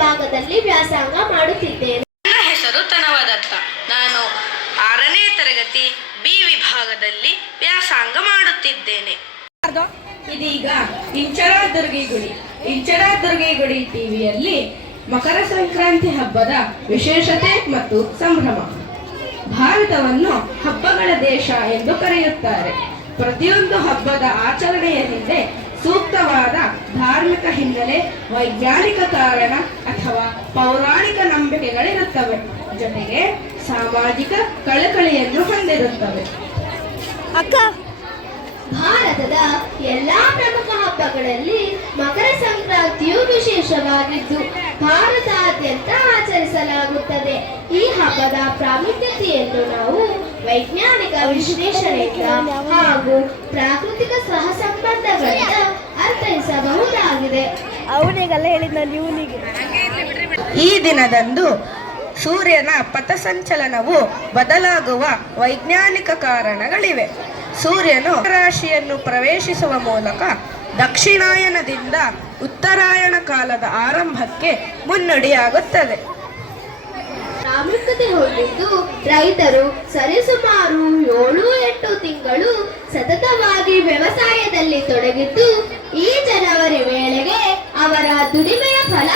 ವಿಭಾಗದಲ್ಲಿ ವ್ಯಾಸಂಗ ಮಾಡುತ್ತಿದ್ದೇನೆ. ನನ್ನ ಹೆಸರು ತನವದತ್ತ. ನಾನು ಆರನೇ ತರಗತಿ ಬಿ ವಿಭಾಗದಲ್ಲಿ ವ್ಯಾಸಂಗ ಮಾಡುತ್ತಿದ್ದೇನೆ. ಇದೀಗ ಇಂಚರ ದುರ್ಗಿಗುಡಿ ಇಂಚರ ದುರ್ಗಿಗುಡಿ ಟಿವಿಯಲ್ಲಿ ಮಕರ ಸಂಕ್ರಾಂತಿ ಹಬ್ಬದ ವಿಶೇಷತೆ ಮತ್ತು ಸಂಭ್ರಮ. ಭಾರತವನ್ನು ಹಬ್ಬಗಳ ದೇಶ ಎಂದು ಕರೆಯುತ್ತಾರೆ. ಪ್ರತಿಯೊಂದು ಹಬ್ಬದ ಆಚರಣೆಯ ಹಿಂದೆ ಸೂಕ್ತವಾದ ಧಾರ್ಮಿಕ ಹಿನ್ನೆಲೆ, ವೈಜ್ಞಾನಿಕ ಕಾರಣ ಅಥವಾ ಪೌರಾಣಿಕ ನಂಬಿಕೆಗಳಿರುತ್ತವೆ. ಜೊತೆಗೆ ಸಾಮಾಜಿಕ ಕಳಕಳಿಯನ್ನು ಹೊಂದಿರುತ್ತವೆ. ಅಕ್ಕ, ಭಾರತದ ಎಲ್ಲಾ ಪ್ರಮುಖ ಹಬ್ಬಗಳಲ್ಲಿ ಮಕರ ಸಂಕ್ರಾಂತಿಯು ವಿಶೇಷವಾಗಿದ್ದು, ಭಾರತಾದ್ಯಂತ ಆಚರಿಸಲಾಗುತ್ತದೆ. ಈ ಹಬ್ಬದ ಪ್ರಾಮುಖ್ಯತೆಯನ್ನು ನಾವು ವೈಜ್ಞಾನಿಕ ವಿಶ್ಲೇಷಣೆಯಿಂದ ಹಾಗೂ ಪ್ರಾಕೃತಿಕ ಸಹಸಂಬಂಧಗಳಿಂದ ಅರ್ಥೈಸಬಹುದಾಗಿದೆ. ಅವನಿಗೆಲ್ಲ ಹೇಳಿದ್ನ ನಾನು ಇವನಿಗೆ. ಈ ದಿನದಂದು ಸೂರ್ಯನ ಪಥಸಂಚಲನವು ಬದಲಾಗುವ ವೈಜ್ಞಾನಿಕ ಕಾರಣಗಳಿವೆ. ಸೂರ್ಯನು ರಾಶಿಯನ್ನು ಪ್ರವೇಶಿಸುವ ಮೂಲಕ ದಕ್ಷಿಣಾಯನದಿಂದ ಉತ್ತರಾಯಣ ಕಾಲದ ಆರಂಭಕ್ಕೆ ಮುನ್ನುಡಿಯಾಗುತ್ತದೆ. ಪ್ರಾಮುಖ್ಯತೆ ಹೊಂದಿದ್ದು ರೈತರು ಸರಿಸುಮಾರು ಏಳು ಎಂಟು ತಿಂಗಳು ಸತತವಾಗಿ ವ್ಯವಸಾಯದಲ್ಲಿ ತೊಡಗಿದ್ದು ಈ ಜನವರಿ ವೇಳೆಗೆ ಅವರ ದುಡಿಮೆಯ ಫಲ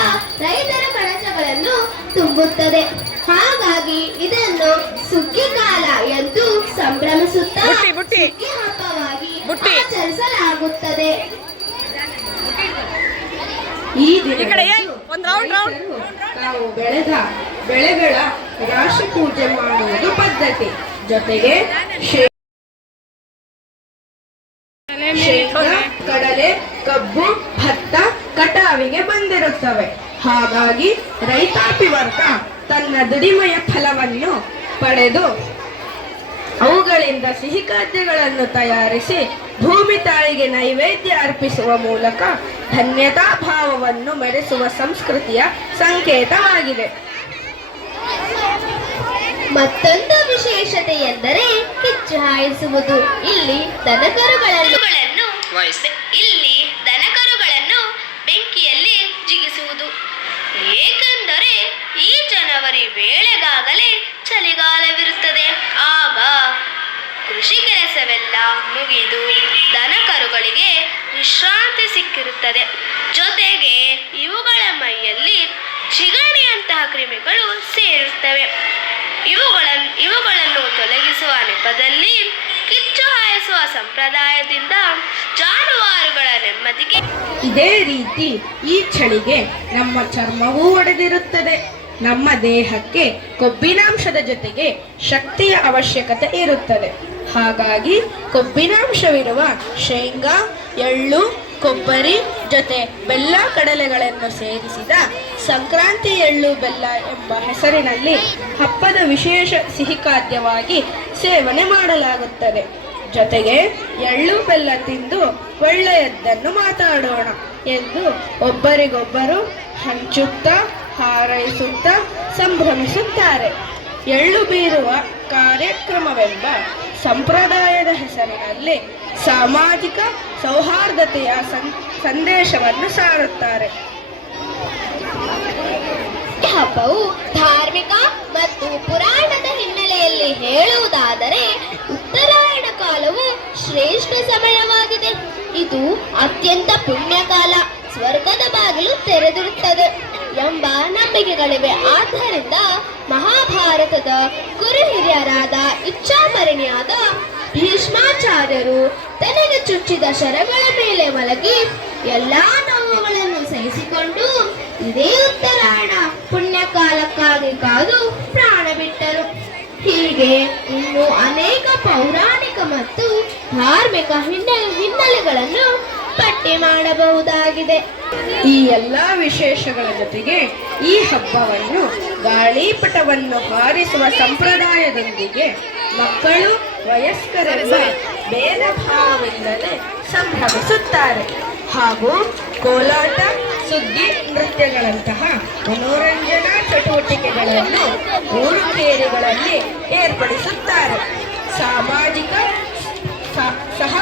ರೈತರ ಕಣಜಗಳನ್ನು ತುಂಬುತ್ತದೆ. ಹಾಗಾಗಿ ಇದನ್ನು ಸುಗ್ಗಿ ಕಾಲ ಎಂದು ಸಂಭ್ರಮಿಸುತ್ತಾ ಸುಗ್ಗಿ ಹಬ್ಬವಾಗಿ ಆಚರಿಸಲಾಗುತ್ತದೆ. ಈ ರೈತರು ತಾವು ಬೆಳೆದ ಬೆಳೆಗಳ ರಾಶಿ ಪೂಜೆ ಮಾಡುವುದು ಪದ್ಧತಿ. ಜೊತೆಗೆ ಕಡಲೆ ಕಬ್ಬು ಭತ್ತ ಕಟಾವಿಗೆ ಬಂದಿರುತ್ತವೆ. ಹಾಗಾಗಿ ರೈತಾಪಿ ವರ್ಗ ತನ್ನ ದುಡಿಮೆಯ ಫಲವನ್ನು ಪಡೆದು ಅವುಗಳಿಂದ ಸಿಹಿ ಖಾದ್ಯಗಳನ್ನು ತಯಾರಿಸಿ ಭೂಮಿ ತಾಯಿಗೆ ನೈವೇದ್ಯ ಅರ್ಪಿಸುವ ಮೂಲಕ ಧನ್ಯತಾ ಭಾವವನ್ನು ಮೆರೆಸುವ ಸಂಸ್ಕೃತಿಯ ಸಂಕೇತವಾಗಿದೆ. ಮತ್ತೊಂದು ವಿಶೇಷತೆ ಎಂದರೆ ಕಿಚ್ಚು ಹಾಯಿಸುವುದು. ಇಲ್ಲಿ ದನಕರುಗಳನ್ನು ಇಲ್ಲಿ ದನಕರುಗಳನ್ನು ಬೆಂಕಿಯಲ್ಲಿ ಜಿಗಿಸುವುದು. ಏಕೆಂದರೆ ಈ ಜನವರಿ ವೇಳೆಗಾಗಲೇ ಚಳಿಗಾಲವಿರುತ್ತದೆ. ಆಗ ಕೃಷಿ ಕೆಲಸವೆಲ್ಲ ಮುಗಿದು ದನಕರುಗಳಿಗೆ ವಿಶ್ರಾಂತಿ ಸಿಕ್ಕಿರುತ್ತದೆ. ಜೊತೆಗೆ ಇವುಗಳ ಮೈಯಲ್ಲಿ ಚಿಗಣಿಯಂತಹ ಕ್ರಿಮಿಗಳು ಸೇರುತ್ತವೆ. ಇವುಗಳನ್ನು ಇವುಗಳನ್ನು ತೊಲಗಿಸುವ ನೆಪದಲ್ಲಿ ಕಿಚ್ಚು ಹಾಯಿಸುವ ಸಂಪ್ರದಾಯದಿಂದ ಜಾನುವಾರುಗಳ ನೆಮ್ಮದಿಗೆ ಇದೇ ರೀತಿ ಈ ಚಳಿಗೆ ನಮ್ಮ ಚರ್ಮವೂ ಒಡೆದಿರುತ್ತದೆ. ನಮ್ಮ ದೇಹಕ್ಕೆ ಕೊಬ್ಬಿನಾಂಶದ ಜೊತೆಗೆ ಶಕ್ತಿಯ ಅವಶ್ಯಕತೆ ಇರುತ್ತದೆ. ಹಾಗಾಗಿ ಕೊಬ್ಬಿನಾಂಶವಿರುವ ಶೇಂಗಾ, ಎಳ್ಳು ಕೊಬ್ಬರಿ ಜೊತೆ ಬೆಲ್ಲ ಕಡಲೆಗಳನ್ನು ಸೇರಿಸಿದ ಸಂಕ್ರಾಂತಿ ಎಳ್ಳು ಬೆಲ್ಲ ಎಂಬ ಹೆಸರಿನಲ್ಲಿ ಹಬ್ಬದ ವಿಶೇಷ ಸಿಹಿ ಖಾದ್ಯವಾಗಿ ಸೇವನೆ ಮಾಡಲಾಗುತ್ತದೆ. ಜೊತೆಗೆ ಎಳ್ಳು ಬೆಲ್ಲ ತಿಂದು ಒಳ್ಳೆಯದನ್ನು ಮಾತಾಡೋಣ ಎಂದು ಒಬ್ಬರಿಗೊಬ್ಬರು ಹಂಚುತ್ತಾ, ಹಾರೈಸುತ್ತಾ ಸಂಭ್ರಮಿಸುತ್ತಾರೆ. ಎಳ್ಳು ಬೀರುವ ಕಾರ್ಯಕ್ರಮವೆಂಬ ಸಂಪ್ರದಾಯದ ಹೆಸರಿನಲ್ಲಿ ಸಾಮಾಜಿಕ ಸೌಹಾರ್ದತೆಯ ಸಂದೇಶವನ್ನು ಸಾರುತ್ತಾರೆ. ಹಬ್ಬವು ಧಾರ್ಮಿಕ ಮತ್ತು ಪುರಾಣದ ಹಿನ್ನೆಲೆಯಲ್ಲಿ ಹೇಳುವುದಾದರೆ ಉತ್ತರಾಯಣ ಕಾಲವು ಶ್ರೇಷ್ಠ ಸಮಯವಾಗಿದೆ. ಇದು ಅತ್ಯಂತ ಪುಣ್ಯಕಾಲ ಸ್ವರ್ಗದ ಬಾಗಿಲು ತೆರೆದಿರುತ್ತದೆ ಎಂಬ ನಂಬಿಕೆಗಳಿವೆ. ಆದ್ದರಿಂದ ಮಹಾಭಾರತದ ಕುರು ಹಿರಿಯರಾದ ಇಚ್ಛಾಮರಣಿಯಾದ ಭೀಷ್ಮಾಚಾರ್ಯರು ತನಗೆ ಚುಚ್ಚಿದ ಶರಗಳ ಮೇಲೆ ಮಲಗಿ ಎಲ್ಲಾ ನೋವುಗಳನ್ನು ಸಹಿಸಿಕೊಂಡು, ಇದೇ ಉತ್ತರಾಯಣ. ಪುಣ್ಯಕಾಲಕ್ಕಾಗಿ ಕಾದು ಪ್ರಾಣ ಬಿಟ್ಟರು. ಹೀಗೆ ಇನ್ನು ಅನೇಕ ಪೌರಾಣಿಕ ಮತ್ತು ಧಾರ್ಮಿಕ ಹಿನ್ನೆಲೆ ಹಿನ್ನೆಲೆಗಳನ್ನು ಪಟ್ಟಿ ಮಾಡಬಹುದಾಗಿದೆ. ಈ ಎಲ್ಲ ವಿಶೇಷಗಳ ಜೊತೆಗೆ ಈ ಹಬ್ಬವನ್ನು ಗಾಳಿಪಟವನ್ನು ಹಾರಿಸುವ ಸಂಪ್ರದಾಯದೊಂದಿಗೆ ಮಕ್ಕಳು ವಯಸ್ಕರೆಂಬ ಭೇದ ಭಾವವಿಲ್ಲದೆ ಸಂಭ್ರಮಿಸುತ್ತಾರೆ. ಹಾಗೂ ಕೋಲಾಟ ಸುದ್ದಿ ನೃತ್ಯಗಳಂತಹ ಮನೋರಂಜನಾ ಚಟುವಟಿಕೆಗಳನ್ನು ಊರು ಕೇರಿಗಳಲ್ಲಿ ಏರ್ಪಡಿಸುತ್ತಾರೆ. ಸಾಮಾಜಿಕ ಸಹ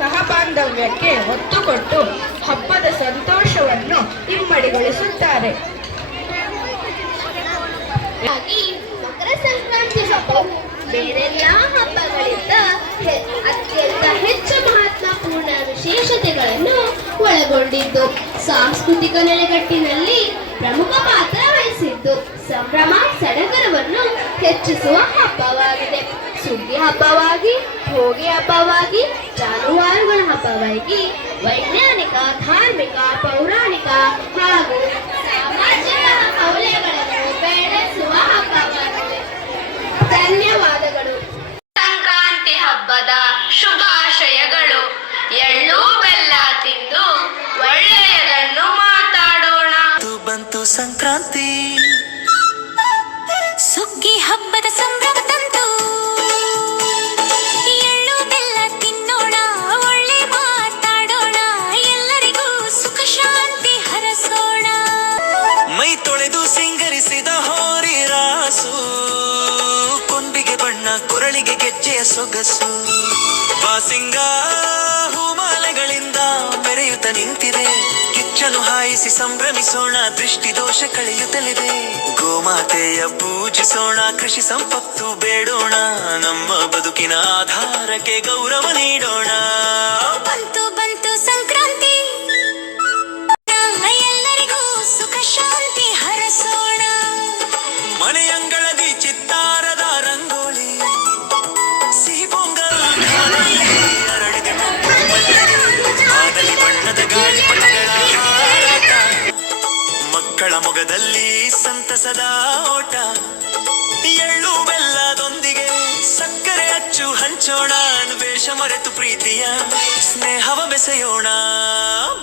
ಸಹಬಾಂಧವ್ಯಕ್ಕೆ ಒತ್ತು ಕೊಟ್ಟು ಹಬ್ಬದ ಸಂತೋಷವನ್ನು ಇಮ್ಮಡಿಗೊಳಿಸುತ್ತಾರೆ ಹಾಗಾಗಿ ಮಕರ ಸಂಕ್ರಾಂತಿ ಹಬ್ಬವು ಬೇರೆಲ್ಲ ಹಬ್ಬಗಳಿಂದ ಅತ್ಯಂತ ಹೆಚ್ಚು ಮಹತ್ವಪೂರ್ಣ ವಿಶೇಷತೆಗಳನ್ನು ಒಳಗೊಂಡಿದ್ದು. ಸಾಂಸ್ಕೃತಿಕ ನೆಲೆಗಟ್ಟಿನಲ್ಲಿ ಪ್ರಮುಖ ಪಾತ್ರ ವಹಿಸಿದ್ದು ಸಂಭ್ರಮ ಸಡಗರವನ್ನು ಹೆಚ್ಚಿಸುವ ಹಬ್ಬವಾಗಿದೆ. ಸುಗ್ಗಿ ಹಬ್ಬವಾಗಿ ಹೋಗಿ ಹಬ್ಬವಾಗಿ, ಜಾನುವಾರುಗಳ ಹಬ್ಬವಾಗಿ, ವೈಜ್ಞಾನಿಕ, ಧಾರ್ಮಿಕ, ಪೌರಾಣಿಕ ಹಾಗೂ ಸಾಮಾಜಿಕ ಮೌಲ್ಯಗಳನ್ನು ಬೆಳೆಸುವ ಹಬ್ಬವಾಗಿದೆ. ಧನ್ಯವಾದಗಳು. ಸಂಕ್ರಾಂತಿ ಹಬ್ಬದ ಶುಭಾಶಯಗಳು. ಎಳ್ಳು ಬೆಲ್ಲ ತಿಂದು ಒಳ್ಳೆಯದನ್ನು ಮಾತಾಡೋಣ. ಬಂತು ಬಂತು ಸಂಕ್ರಾಂತಿ. ಸುಗ್ಗಿ ಹಬ್ಬದ ಸಂಭ್ರಮ ಕೊರಳಿಗೆ ಗೆಜ್ಜೆಯ ಸೊಗಸು. ಬಾಸಿಂಗ ಹೂಮಾಲೆಗಳಿಂದ ಮೆರೆಯುತ್ತ ನಿಂತಿದೆ. ಕಿಚ್ಚಲು ಹಾಯಿಸಿ ಸಂಭ್ರಮಿಸೋಣ, ದೃಷ್ಟಿ ದೋಷ ಕಳೆಯುತ್ತಲಿದೆ. ಗೋಮಾತೆಯ ಪೂಜಿಸೋಣ, ಕೃಷಿ ಸಂಪತ್ತು ಬೇಡೋಣ. ನಮ್ಮ ಬದುಕಿನ ಆಧಾರಕ್ಕೆ ಗೌರವ ನೀಡೋಣ. ಮೊಗದಲ್ಲಿ ಸಂತಸದ ಓಟ. ಎಳ್ಳು ಬೆಲ್ಲದೊಂದಿಗೆ ಸಕ್ಕರೆ ಅಚ್ಚು ಹಂಚೋಣ. ವೇಷ ಮರೆತು ಪ್ರೀತಿಯ ಸ್ನೇಹವ ಬೆಸೆಯೋಣ.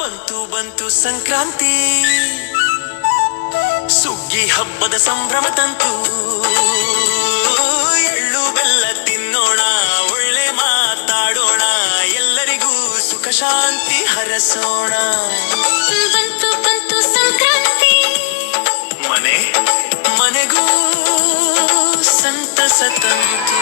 ಬಂತು ಬಂತು ಸಂಕ್ರಾಂತಿ. ಸುಗ್ಗಿ ಹಬ್ಬದ ಸಂಭ್ರಮ ತಂತು. ಎಳ್ಳು ಬೆಲ್ಲ ತಿನ್ನೋಣ, ಒಳ್ಳೆ ಮಾತಾಡೋಣ. ಎಲ್ಲರಿಗೂ ಸುಖ ಶಾಂತಿ ಹರಸೋಣ. ಬಂತು ಬಂತು ಸಂಕ್ರಾಂತಿ. ಮನೆ? ಮನೆಗೂ ಸಂತಸ ತಂತು.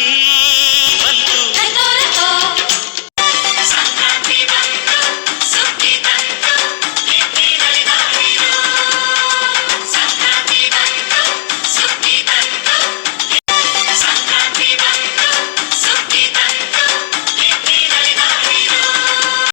ਆਈ